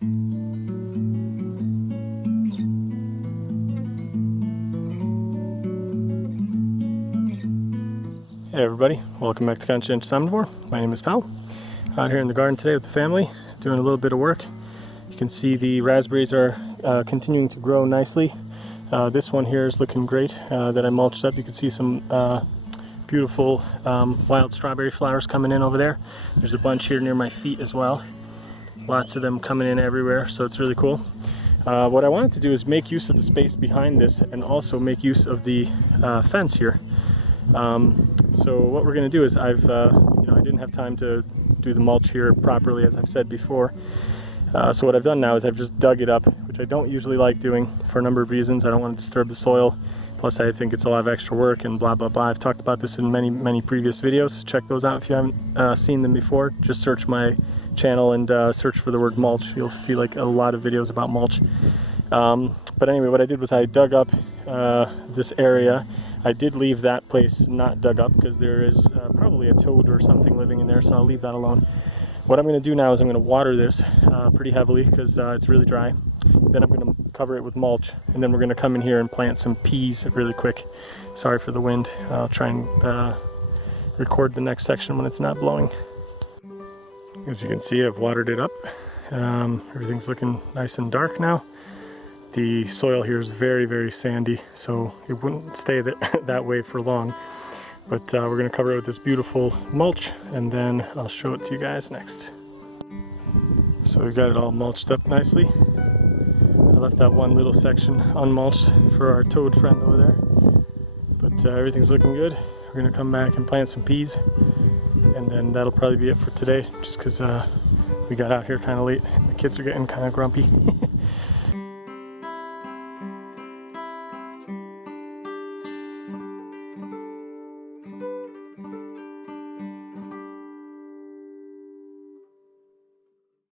Hey everybody, welcome back to Conscientious Omnivore. My name is Pal. Out here in the garden today with the family, doing a little bit of work. You can see the raspberries are continuing to grow nicely. This one here is looking great that I mulched up. You can see some beautiful wild strawberry flowers coming in over there. There's a bunch here near my feet as well. Lots of them coming in everywhere, so it's really cool. What I wanted to do is make use of the space behind this and also make use of the fence here. So what we're going to do is I didn't have time to do the mulch here properly, as I've said before. So what I've done now is I've just dug it up, which I don't usually like doing for a number of reasons. I don't want to disturb the soil. Plus I think it's a lot of extra work and blah, blah, blah. I've talked about this in many previous videos. Check those out if you haven't seen them before. Just search my channel and search for the word mulch. You'll see like a lot of videos about mulch. But anyway, what I did was I dug up this area. I did leave that place not dug up because there is probably a toad or something living in there, so I'll leave that alone. What I'm going to do now is I'm going to water this pretty heavily because it's really dry. Then I'm going to cover it with mulch, and then we're going to come in here and plant some peas really quick. Sorry for the wind. I'll try and record the next section when it's not blowing. As you can see, I've watered it up. Everything's looking nice and dark now. The soil here is very sandy, so it wouldn't stay that way for long. But we're going to cover it with this beautiful mulch, and then I'll show it to you guys next. So we've got it all mulched up nicely. I left that one little section unmulched for our toad friend over there. But everything's looking good. We're going to come back and plant some peas, and then that'll probably be it for today, just because we got out here kind of late. The kids are getting kind of grumpy.